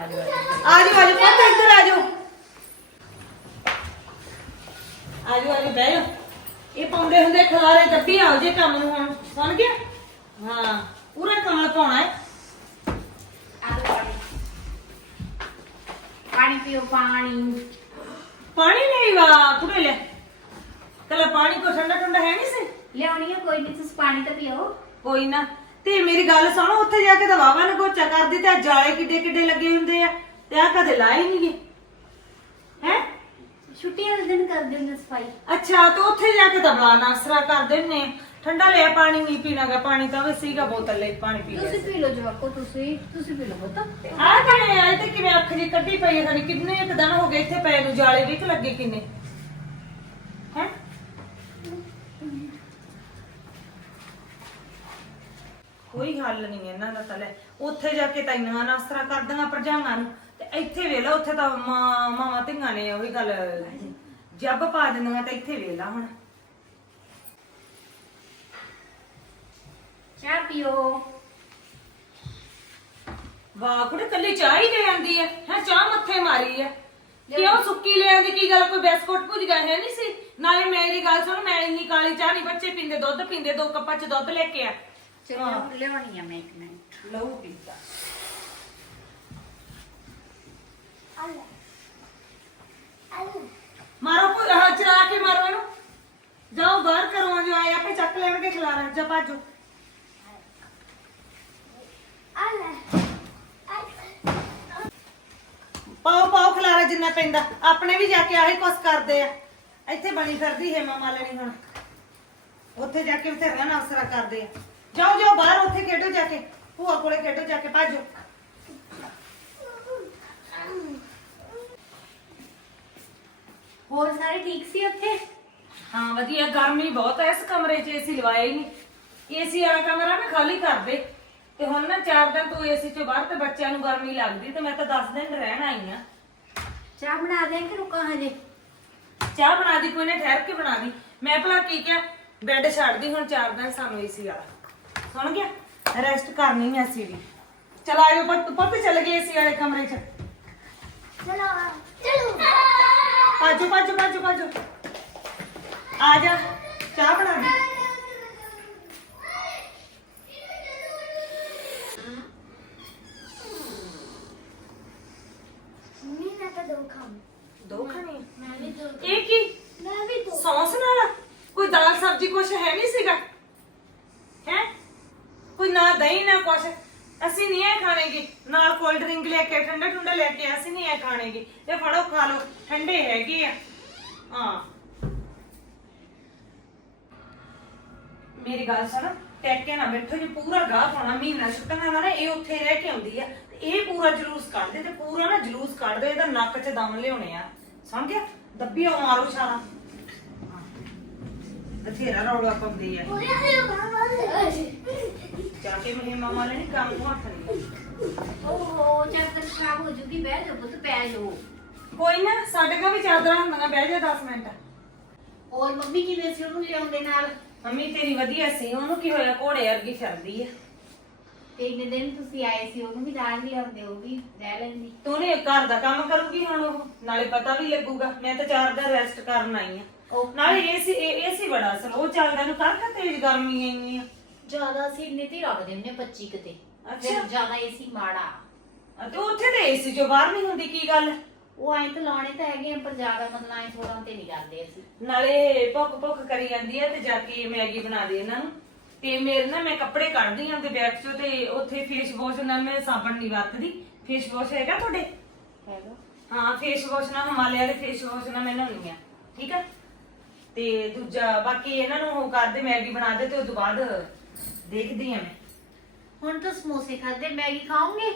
ਪਾਵਾਂਗਾ ਇੱਥੇ ਚਲੋ ਚਲੋ ਆ ਜਾਓ ਆ ਜਾਓ ਆ ਜਾਓ ਆ ਜਾਓ ਪੁੱਤ ਇੱਧਰ ਆ ਜਾਓ ਆ ਜਾਓ ਆ ਜਾਓ ਬਹਿ ਜਾਓ ਇਹ ਪਾਉਂਦੇ ਹੁੰਦੇ ਖਲਾਰੇ ਦੱਬੀ ਆਓ ਜੇ ਕੰਮ ਨੂੰ ਹੁਣ ਸੁਣ ਗਿਆ? ਹਾਂ ਪੂਰਾ ਕਮਲ ਪਾਉਣਾ ਹੈ। ਆ ਜਾਓ ਪਾਣੀ। ਪਾਣੀ ਪੀਓ ਪਾਣੀ। ਪਾਣੀ ਨਹੀਂ ਵਾ ਕੁੜੇ ਲੈ। ਕਲਾ ਪਾਣੀ ਕੋ ਠੰਡਾ ਠੰਡਾ ਹੈ ਨਹੀਂ ਸੀ? ਲਿਆਉਣੀ ਆ ਕੋਈ ਨਹੀਂ ਤੁਸੀਂ ਪਾਣੀ ਤਾਂ ਪੀਓ। ਕੋਈ ਨਾ। ਤੇ ਮੇਰੀ ਗੱਲ ਸੁਣੋ ਉੱਥੇ ਜਾ ਕੇ ਤਾਂ ਵਾਵਾ ਨਗੋਚਾ ਕਰਦੀ ਤੇ ਆਹ ਜਾਲੇ ਕਿੱਡੇ ਕਿੱਡੇ ਲੱਗੇ ਹੁੰਦੇ ਆ ਤੇ ਆ ਕਦੇ ਲਾਏ ਨਹੀਂਗੇ ਹੈ? ਛੁੱਟੀਆਂ ਦੇ ਦਿਨ ਕਰਦੇ ਹੁੰਦੇ ਸਫ਼ਾਈ। ਅੱਛਾ ਤੇ ਉੱਥੇ ਜਾ ਕੇ ਤਾਂ ਬਲਾ ਨਾਸਰਾ ਕਰ ਦਿੰਨੇ ਆ। ਠੰਡਾ ਲਿਆ ਪਾਣੀ ਨਹੀਂ ਪੀਣਾਗਾ ਪਾਣੀ ਤਾਂ ਵੀ ਸੀਗਾ ਬੋਤਲ ਲਈ ਪਾਣੀ ਪੀ ਤੁਸੀਂ ਲਿਆ ਪੀ ਲਓ ਜਵਾਕੋ ਤੁਸੀਂ ਤੁਸੀਂ ਪੀ ਲਓ ਪੁੱਤ। ਆ ਕਿਵੇਂ ਆਏ ਤੇ ਕਿਵੇਂ ਅੱਖ ਜੀ ਕੱਢੀ ਪਈ ਹੈ ਖਣੀ ਕਿੰਨੇ ਇੱਕ ਦਿਨ ਹੋ ਗਏ ਇੱਥੇ ਪਏ ਨੂੰ ਜਾਲੇ ਵੀ ਕਿ ਲੱਗੇ ਕਿੰਨੇ ਹੈ ਕੋਈ ਹੱਲ ਨਹੀਂ ਇਹਨਾਂ ਦਾ ਤਾਂ ਲੈ ਉੱਥੇ ਜਾ ਕੇ ਤਾਂ ਇੰਨਾ ਨਾਸਰਾ ਕਰਦੀਆਂ ਭਰਜਾਈਆਂ ਨੂੰ। ਤੇ ਇੱਥੇ ਵੇਲਾ ਉੱਥੇ ਤਾਂ ਮਾਂ ਮਾਵਾਂ ਧੀਆਂ ਨੇ ਉਹੀ ਗੱਲ ਜੱਬ ਪਾ ਦਿੰਦੀਆਂ ਤੇ ਇੱਥੇ ਵੇਲਾ ਹੁਣ। ਚਾਹ ਪੀਓ। ਵਾਹ ਕੁੜੇ ਕੱਲੀ ਚਾਹ ਹੀ ਲੈ ਆਂਦੀ ਹੈ। ਹੈ ਚਾਹ ਮੱਥੇ ਮਾਰੀ ਹੈ। ਕਿਉਂ ਸੁੱਕੀ ਲੈ ਆਂਦੀ? ਕੀ ਗੱਲ ਕੋਈ ਬਿਸਕੁਟ ਭੁੱਜ ਗਿਆ ਹੈ ਨਹੀਂ ਸੀ? ਨਾਲੇ ਮੇਰੀ ਗੱਲ ਸੁਣ ਮੈਂ ਇੰਨੀ ਕਾਲੀ ਚਾਹ ਨਹੀਂ ਬੱਚੇ ਪੀਂਦੇ ਦੁੱਧ ਪੀਂਦੇ ਦੋ ਕੱਪਾਂ ਚ ਦੁੱਧ ਲੈ ਕੇ ਆ। ਚਲੋ ਲਿਆਉਣੀ ਆ ਮੈਂ ਇੱਕ ਮਿੰਟ। ਲਹੂ ਪੀਤਾ। ਮਾਰੋ ਕੋਈ ਹਾਂ ਚਰਾ ਕੇ ਮਾਰੋ ਇਹਨੂੰ। ਜਾਓ ਬਾਹਰ ਕਰੋ ਜੋ ਆਏ ਆਪੇ ਚੱਕ ਲੈਣਗੇ ਖਿਲਾਰਾ ਜਾ ਭਾਜੋ ਪਾਓ ਪਾਓ ਖਿਲਾਰਾ ਜਿੰਨਾ ਪੈਂਦਾ। ਆਪਣੇ ਵੀ ਜਾ ਕੇ ਆਹੀ ਕੁਛ ਕਰਦੇ ਆ। ਇੱਥੇ ਬਣੀ ਫਿਰਦੀ ਹੈ ਮਾਮਾ ਲੈਣੀ ਹੁਣ। ਉੱਥੇ ਜਾ ਕੇ ਬਥੇਰਾ ਨਾ ਅਫਸਰਾ ਕਰਦੇ ਆ। ਜਾਓ ਜਾਓ ਬਾਹਰ ਉੱਥੇ ਖੇਡੋ ਜਾ ਕੇ। ਭੂਆ ਕੋਲੇ ਖੇਡੋ ਜਾ ਕੇ ਭਾਜੋ ਹੋਰ ਸਾਰੇ ਠੀਕ ਸੀ ਉੱਥੇ? ਹਾਂ ਵਧੀਆ। ਗਰਮੀ ਬਹੁਤ ਹੈ ਇਸ ਕਮਰੇ 'ਚ ਏਸੀ ਲਵਾਇਆ ਹੀ ਨਹੀਂ। ਏਸੀ ਵਾਲਾ ਕਮਰਾ ਨਾ ਖਾਲੀ ਕਰ ਦੇ। ਤੇ ਹੁਣ ਨਾ ਚਾਰ ਦਿਨ ਤੋਂ ਏਸੀ 'ਚੋਂ ਬਾਹਰ ਤੇ ਬੱਚਿਆਂ ਨੂੰ ਗਰਮੀ ਲੱਗਦੀ ਤੇ ਮੈਂ ਤਾਂ 10 ਦਿਨ ਰਹਿਣ ਆਈ ਆ। ਚਾਹ ਬਣਾ ਦੇ ਕਿ ਰੁਕਾਂ ਹਜੇ? ਚਾਹ ਬਣਾ ਦੀ ਕੋਈ ਨੇ ਠਹਿਰ ਕੇ ਬਣਾ ਦੀ। ਮੈਂ ਭਲਾ ਕੀ ਕਿਹਾ ਬੈੱਡ ਛੱਡਦੀ ਹੁਣ ਚਾਰ ਦਿਨ ਸਾਨੂੰ ਏਸੀ ਵਾਲਾ। ਸੁਣ ਗਿਆ ਰੈਸਟ ਕਰਨੀ ਹੈ ਅਸੀਂ ਵੀ ਚਲ ਆਇਓ ਪੁੱਤ ਪੁੱਤ ਚਲੇ ਗਏ ਏਸੀ ਵਾਲੇ ਕਮਰੇ 'ਚ ਪਾਜੋ ਪਾਜੋ ਪਾਜੋ ਪਾਜੋ ਆ ਜਾ ਚਾਹ ਬਣਾ ਦੇ ਦੋ ਖਾਣੀ ਇਹ ਕੀ ਸੌਸ ਨਾਲ ਕੋਈ ਦਾਲ ਸਬਜ਼ੀ ਕੁਛ ਹੈ ਨਹੀਂ ਸੀਗਾ ਹੈ ਕੋਈ ਨਾ ਦਹੀਂ, ਨਾ ਕੁਛ। ਅਸੀਂ ਨਹੀਂ ਇਹ ਖਾਣੇਗੇ। ਨਾਲ ਕੋਲਡ ਡਰਿੰਕ ਲੈ ਕੇ, ਠੰਡਾ ਠੰਡਾ ਲੈ ਕੇ, ਅਸੀਂ ਨਹੀਂ ਇਹ ਖਾਣੇਗੇ। ਤੇ ਫੜੋ, ਖਾ ਲਓ। ਠੰਡੇ ਹੈਗੇ ਆ। ਹਾਂ। ਮੇਰੀ ਗੱਲ ਸੁਣ, ਟੈਕੇ ਨਾ ਬੈਠੋ ਜੀ, ਪੂਰਾ ਗਾਹ ਪਾਉਣਾ, ਮਹੀਨਾ ਛੁੱਟਣਾ ਵਾ ਨਾ, ਇਹ ਉੱਥੇ ਰਹਿ ਕੇ ਆਉਂਦੀ ਆ। ਇਹ ਪੂਰਾ ਜਲੂਸ ਕੱਢਦੇ, ਤੇ ਪੂਰਾ ਨਾ ਜਲੂਸ ਕੱਢਦੇ, ਇਹਦਾ ਨੱਕ 'ਚ ਦਮ ਲਿਆਉਣੇ ਆ। ਸਮਝ ਗਿਆ ਦੱਬੀਓ ਮਾਰੋ ਛਾਲਾ। ਬਥੇਰਾ ਰੌਲਾ ਪਾਉਂਦੀ ਆ। ਕੇ ਮੇਰੇ ਮਾਮਾ ਲੈਣੀ ਕੰਮ ਨੂੰ ਹੱਥ ਨਹੀਂ ਓਹੋ ਚਾਦਰ ਖਰਾਬ ਹੋ ਜੂਗੀ ਬਹਿ ਜਾਓ ਪੁੱਤ ਪੈ ਜਾਓ। ਕੋਈ ਨਾ ਸਾਡੇ ਕੋਲ ਵੀ ਚਾਦਰਾਂ ਹੁੰਦੀਆਂ ਬਹਿ ਜਾ 10 ਮਿੰਟ। ਹੋਰ ਮੰਮੀ ਕਿਵੇਂ ਸੀ ਉਹਨੂੰ ਲਿਆਉਂਦੇ ਨਾਲ? ਮੰਮੀ ਤੇਰੀ ਵਧੀਆ ਸੀ ਉਹਨੂੰ ਕੀ ਹੋਇਆ ਘੋੜੇ ਵਰਗੀ ਫਿਰਦੀ ਆ। ਤੇ ਇੰਨੇ ਦਿਨ ਤੁਸੀਂ ਆਏ ਸੀ ਉਹਨੂੰ ਵੀ ਨਾਲ ਲਿਆਉਂਦੇ ਉਹ ਵੀ ਰਹਿ ਲੈਂਦੀ। ਤੂੰ ਨੇ ਘਰ ਦਾ ਕੰਮ ਕਰੂਗੀ ਹੁਣ ਉਹ ਨਾਲੇ ਪਤਾ ਵੀ ਲੱਗੂਗਾ ਮੈਂ ਤਾਂ ਚਾਰ ਦਿਨ ਰੈਸਟ ਕਰਨ ਆਈ ਆ। ਉਹ ਨਾਲੇ ਏਸੀ ਏਸੀ ਬੜਾ ਸਲੋ ਚੱਲਦਾ ਨੂੰ ਕਰ ਤੇਜ਼ ਗਰਮੀ ਇੰਨੀ ਆ? ਜ਼ਿਆਦਾ ਸੀ ਇੰਨੇ ਤੇ ਹੀ ਰੱਖਦੇ ਹੁੰਦੇ 25 ਕਿਤੇ ਅੱਛਾ। ਫਿਰ ਜ਼ਿਆਦਾ ਏਸੀ ਮਾੜਾ। ਅਤੇ ਉੱਥੇ ਤੇ ਏਸੀ ਚੋਂ ਬਾਹਰ ਨਹੀਂ ਹੁੰਦੀ ਕੀ ਗੱਲ? ਉਹ ਐਂ ਤਾਂ ਲਾਉਣੇ ਤਾਂ ਹੈਗੇ ਆ, ਪਰ ਜ਼ਿਆਦਾ ਮਤਲਬ ਐਂ ਥੋੜਾ ਤੇ ਨਹੀਂ ਕਰਦੇ ਅਸੀਂ। ਨਾਲੇ ਭੁੱਖ ਭੁੱਖ ਕਰੀ ਜਾਂਦੀ ਆ ਤੇ ਜਾ ਕੇ ਮੈਗੀ ਬਣਾ ਦੇ ਇਹਨਾਂ ਨੂੰ। ਤੇ ਮੇਰੇ ਨਾ ਮੈਂ ਕੱਪੜੇ ਕੱਢਦੀ ਆਂ ਤੇ ਬੈਗ ਚੋਂ ਤੇ ਉੱਥੇ ਫੇਸ ਵਾਸ਼ ਨਾਲ ਮੈਂ ਸਾਬਣ ਨਹੀਂ ਵਰਤਦੀ। ਫੇਸ ਵਾਸ਼ ਹੈਗਾ ਤੁਹਾਡੇ? ਹੈਗਾ। ਹਾਂ ਫੇਸ ਵਾਸ਼ ਨਾਲ ਹਿਮਾਲਿਆ ਦੇ ਫੇਸ ਵਾਸ਼ ਨਾਲ ਮੈਂ ਨਹਾਉਣੀ ਆ ਠੀਕ ਆ? ਤੇ ਦੂਜਾ ਬਾਕੀ ਇਹਨਾਂ ਨੂੰ ਉਹ ਕਰਦੇ ਮੈਗੀ ਬਣਾ ਦੇ ਤੇ ਉਸ ਤੋਂ ਬਾਅਦ ਦੇਖਦੀ ਆ। ਮੈਂ ਹੁਣ ਤਾਂ ਸਮੋਸੇ ਖਾਦੇ ਮੈਗੀ ਖਾਓਗੇ?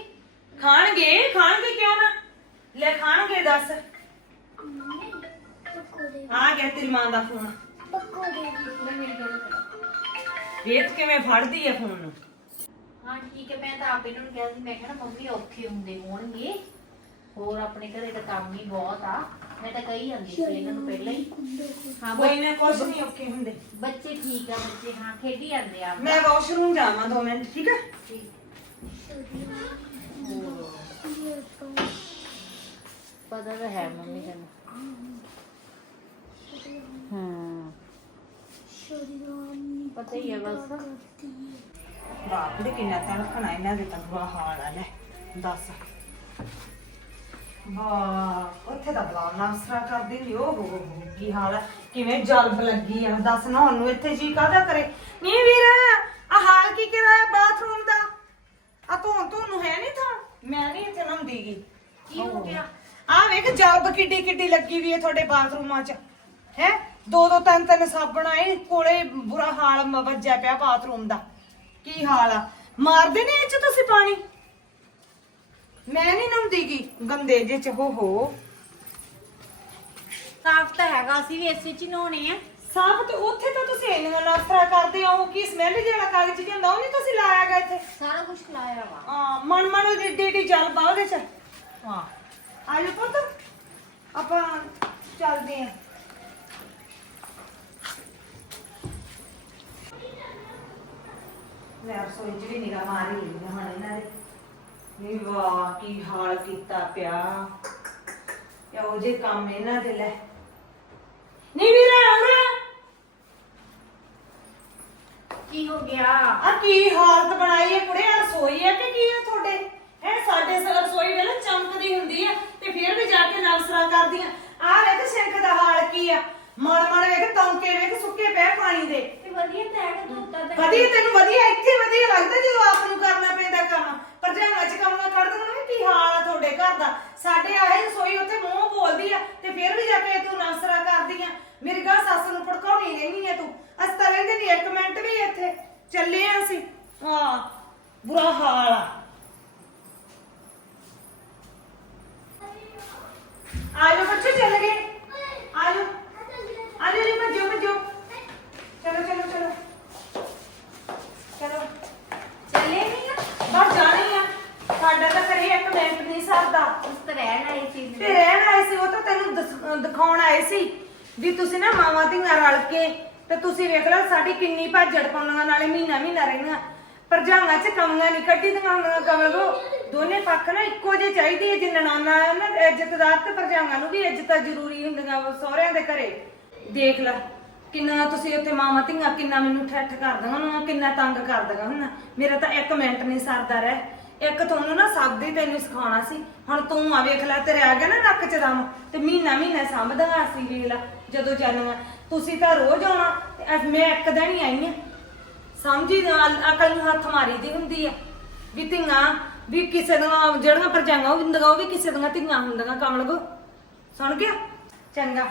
ਖਾਣਗੇ ਖਾਣਗੇ ਕਿਉਂ ਨਾ? ਲੈ ਖਾਣਗੇ ਦੱਸ। ਆ ਗਿਆ ਤੇਰੀ ਮਾਂ ਦਾ ਫੋਨ। ਲੈ ਮੇਰੀ ਗੱਲ ਕਰੋ ਵੇਖ ਕਿਵੇਂ ਫੜਦੀ ਆ ਫੋਨ। ਨੂੰ ਹਾਂ ਠੀਕ ਹੈ ਮੈਂ ਤਾਂ ਆਪ ਇਹਨਾਂ ਨੂੰ ਕਿਹਾ ਸੀ ਮੈਂ ਕਿਹਾ ਨਾ ਮੰਮੀ ਔਖੇ ਹੁੰਦੇ ਹੋਣਗੇ। ਹੋਰ ਆਪਣੇ ਘਰੇ ਤਾਂ ਕੰਮ ਹੀ ਬਹੁਤ ਆ। ਮੈਂ ਤਾਂ ਕਹੀ ਜਾਂਦੀ ਸੀ ਇਹਨਾਂ ਨੂੰ ਪਹਿਲਾਂ ਹੀ। ਹਾਂ ਕੋਈ ਨਾ ਕੁਛ ਨਹੀਂ ਓਕੇ ਹੁੰਦੇ। ਬੱਚੇ ਠੀਕ ਆ ਬੱਚੇ ਹਾਂ ਖੇਡੀ ਜਾਂਦੇ ਆ। ਮੈਂ ਵਾਸ਼ਰੂਮ ਜਾਵਾਂ 2 ਮਿੰਟ ਠੀਕ ਹੈ ਪਤਾ ਤਾਂ ਹੈ ਮੰਮੀ ਤੈਨੂੰ। ਹਾਂ। ਪਤਾ ਹੀ ਹੈ ਬਸ ਬਾਪ ਦੇ ਕਿੰਨਾ ਤਣਖਣਾ ਇਹਨਾਂ ਦੇ ਤਾਂ ਬੁਰਾ ਆ ਲੈ ਦੱਸ। ਵਾਹ ਉੱਥੇ ਤਾਂ ਬਲਾ ਨਸਰਾ ਕਰਦੀ ਨਹੀਂ ਉਹ ਹੋ ਹੋ ਹੋ, ਕੀ ਹਾਲ ਹੈ ਕਿਵੇਂ ਜਲਬ ਲੱਗੀ ਆ? ਦੱਸ ਨਾ ਉਹਨੂੰ ਇੱਥੇ ਜੀ ਕਾਹਦਾ ਕਰੇ? ਨਹੀਂ ਵੀਰ ਆ ਹਾਲ ਕੀ ਕਰਾਇਆ ਬਾਥਰੂਮ ਦਾ? ਆ ਧੋਣ ਧੋਣ ਨੂੰ ਹੈ ਨਹੀਂ ਥਾਂ? ਮੈਂ ਨਹੀਂ ਇੱਥੇ ਨੰਦੀਗੀ ਕੀ ਹੋ ਗਿਆ? ਆ ਵੇਖ ਜਲਬ ਕਿੱਡੀ ਕਿੱਡੀ ਲੱਗੀ ਵੀ ਹੈ ਤੁਹਾਡੇ ਬਾਥਰੂਮਾਂ 'ਚ। ਹੈ? ਦੋ ਦੋ ਤਿੰਨ ਤਿੰਨ ਸਾਬਣ ਆਏ ਕੋਲੇ ਬੁਰਾ ਹਾਲ ਮ- ਵੱਜਿਆ ਪਿਆ ਬਾਥਰੂਮ ਦਾ। ਕੀ ਹਾਲ ਆ? ਮਾਰਦੇ ਨੇ ਇਹ 'ਚ ਤੁਸੀਂ ਪਾਣੀ? ਮੈਂ ਨਹੀਂ ਨਹਾਉਂਦੀਗੀ ਗੰਦੇ ਜੇ ਚ ਹੋ ਹੋ। ਸਾਫ਼ ਤਾਂ ਹੈਗਾ ਅਸੀਂ ਵੀ ਇਸੇ ਚ ਹੀ ਨਹਾਉਣੇ ਆ। ਸਾਫ਼ ਤੇ ਉੱਥੇ ਤਾਂ ਤੁਸੀਂ ਇੰਨਾ ਨਸਰਾ ਕਰਦੇ ਹੋ ਕੀ ਸਮੈਲ ਜਿਹੜਾ ਕਾਗਜ਼ ਹੁੰਦਾ ਉਹ ਨਹੀਂ ਤੁਸੀਂ ਲਾਇਆਗਾ ਇੱਥੇ? ਸਾਰਾ ਕੁਝ ਲਾਇਆ ਵਾ। ਹਾਂ ਮਨ ਮਨ ਡੀ ਡੀ ਜਲ ਪਾ ਉਹਦੇ ਚ। ਹਾਂ। ਆਜੋ ਪੁੱਤ ਆਪਾਂ ਚੱਲਦੇ ਆਂ ਲੈ ਰਸੋਈ ਚ ਵੀ ਨਿਗਾਹ ਮਾਰੀ ਹੁਣ ਇਹਨਾਂ ਦੇ। ਨੀ ਵਾਹ ਕੀ ਹਾਲ ਕੀਤਾ ਪਿਆ? ਇਹੋ ਜੇ ਕੰਮ ਇਹਨਾਂ ਦੇ ਲੈ। ਨੀ ਵੀਰਾ ਉਰੇ ਕੀ ਹੋ ਗਿਆ? ਆ ਕੀ ਹਾਲਤ ਬਣਾਈ ਹੈ ਕੁੜੇ ਆ ਰਸੋਈ ਹੈ ਕਿ ਕੀ ਹੈ ਤੁਹਾਡੇ? ਹੈ ਸਾਡੇ ਸ ਰਸੋਈ ਵੇਲੇ ਚਮਕਦੀ ਹੁੰਦੀ ਹੈ ਤੇ ਫਿਰ ਵੀ ਜਾ ਕੇ ਨਵਸਰਾ ਕਰਦੀਆਂ। ਆ ਵੇਖ ਸਿੰਕ ਦਾ ਹਾਲ ਕੀ ਆ। ਮਣ ਮਣ ਵੇਖ ਤੌਂਕੇ ਵੇਖ ਸੁੱਕੇ ਪਏ ਪਾਣੀ ਦੇ। ਤੇ ਵਧੀਆ ਤਾਂ ਹੈਗਾ ਧੋਤਾ ਤਾਂ ਵਧੀਆ ਤੈਨੂੰ ਵਧੀਆ ਇੱਥੇ ਵਧੀਆ ਲੱਗਦਾ ਜਦੋਂ ਆਪ ਨੂੰ ਕਰਨਾ ਪੈਂਦਾ ਕੰਮ। ਪਰ ਜੇ ਅੱਜ ਕੱਢ ਦੇਣਾ ਕੀ ਹਾਲ ਆ ਤੁਹਾਡੇ ਘਰ ਦਾ। ਸਾਡੇ ਆਏ ਰਸੋਈ ਉੱਥੇ ਮੂੰਹ ਬੋਲਦੀ ਆ ਤੇ ਫਿਰ ਵੀ ਜਾ ਕੇ ਤੂੰ ਨਵਸਰਾ ਕਰਦੀ ਆ। ਮੇਰੀ ਗਾਂ ਸੱਸ ਨੂੰ ਭੜਕਾਉਣੀ ਰਹਿਣੀ ਆ ਤੂੰ। ਅਸੀਂ ਤਾਂ ਰਹਿੰਦੇ ਨਹੀਂ ਇੱਕ ਮਿੰਟ ਵੀ ਇੱਥੇ। ਚੱਲੇ ਆ ਅਸੀਂ। ਹਾਂ, ਬੁਰਾ ਹਾਲ ਆ। ਆਜੋ ਬੱਚੇ, ਚੱਲ ਗਏ। ਆਜੋ। ਆਜੋ ਜੀ, ਭੱਜੋ ਭੱਜੋ ਚਲੋ ਚਲੋ ਚਲੋ ਚਲੋ ਚੱਲੇ ਨਹੀਂ ਆ ਬਸ ਜਾਣੀ ਆ ਸਾਡਾ ਤਾਂ ਕਰੇ ਇੱਕ ਮਿੰਟ ਨਹੀਂ ਸਰਦਾ ਉਸ ਤੇ ਰਹਿਣ ਵਾਲੀ ਚੀਜ਼ ਤੇ ਰਹਿਣ ਆਏ ਸੀ ਉਹ ਤਾਂ ਤੈਨੂੰ ਦਸ- ਅਹ ਦਿਖਾਉਣ ਆਏ ਸੀ ਵੀ ਤੁਸੀਂ ਨਾ ਮਾਵਾਂ ਧੀਆਂ ਰਲ ਕੇ ਤੇ ਤੁਸੀਂ ਵੇਖ ਲਓ ਸਾਡੀ ਕਿੰਨੀ ਭਾਜੜ ਪਾਉਂਦੀਆਂ, ਨਾਲੇ ਮਹੀਨਾ ਮਹੀਨਾ ਰਹਿੰਦੀਆਂ। ਪਰਜਾਂਗਾ ਚ ਕਮੀਆਂ ਨਹੀਂ ਕੱਢੀ ਦੀਆਂ ਕਮਲ ਦੋਨੇ ਪੱਖ ਨਾ ਇੱਕੋ ਜਿਹੇ ਚਾਹੀਦੀ ਹੈ ਜਿੰਨਾ ਨਾਨਾ ਨਾ ਇੱਜ਼ਤਦਾਰ ਤੇ ਪਰਜਾਂਗਾ ਨੂੰ ਵੀ ਇੱਜ਼ਤਾਂ ਜ਼ਰੂਰੀ ਹੁੰਦੀਆਂ ਵਾ ਸਹੁਰਿਆਂ ਦੇ ਘਰੇ। ਦੇਖ ਲੈ, ਕਿੰਨਾ ਤੁਸੀਂ ਉੱਥੇ ਮਾਵਾਂ ਧੀਆਂ, ਕਿੰਨਾ ਮੈਨੂੰ ਠੱਠ ਕਰਦੀਆਂ ਉਹਨਾਂ ਕਿੰਨਾ ਤੰਗ ਕਰ ਕਰਦੀਆਂ ਹੁਣ ਮੇਰਾ ਤਾਂ ਇੱਕ ਮਿੰਟ ਨਹੀਂ ਸਰਦਾ ਰਹਿ। ਇੱਕ ਤੁਹਾਨੂੰ ਨਾ ਸਭ ਦੇ ਤੈਨੂੰ ਸਿਖਾਉਣਾ ਸੀ। ਹੁਣ ਤੂੰ ਆ ਵੇਖ ਲੈ ਤੇਰੇ ਆ ਗਿਆ ਨਾ ਨੱਕ ਚ ਦਮ, ਤੇ ਮਹੀਨਾ ਮਹੀਨਾ ਸੰਭਦੀਆਂ ਸੀ, ਵੇਖ ਲੈ। ਜਦੋਂ ਜਾਣੀਆਂ ਤੁਸੀਂ ਤਾਂ ਰੋਜ਼ ਆਉਣਾ ਤੇ ਅੱਜ ਮੈਂ ਇੱਕ ਦਿਨ ਹੀ ਆਈ ਆ। ਸਮਝੀ ਨਾਲ ਅਕਲ ਨੂੰ ਹੱਥ ਮਾਰੀ ਦੀ ਹੁੰਦੀ ਆ। ਵੀ ਧੀਆਂ, ਵੀ ਕਿਸੇ ਦੀਆਂ ਜਿਹੜੀਆਂ ਪਰਜਾਈਆਂ ਹੁੰਦੀਆਂ, ਉਹ ਵੀ ਕਿਸੇ ਦੀਆਂ ਧੀਆਂ ਹੁੰਦੀਆਂ, ਕਮਲ ਕੋ। ਸੁਣ ਗਿਆ? ਚੰਗਾ।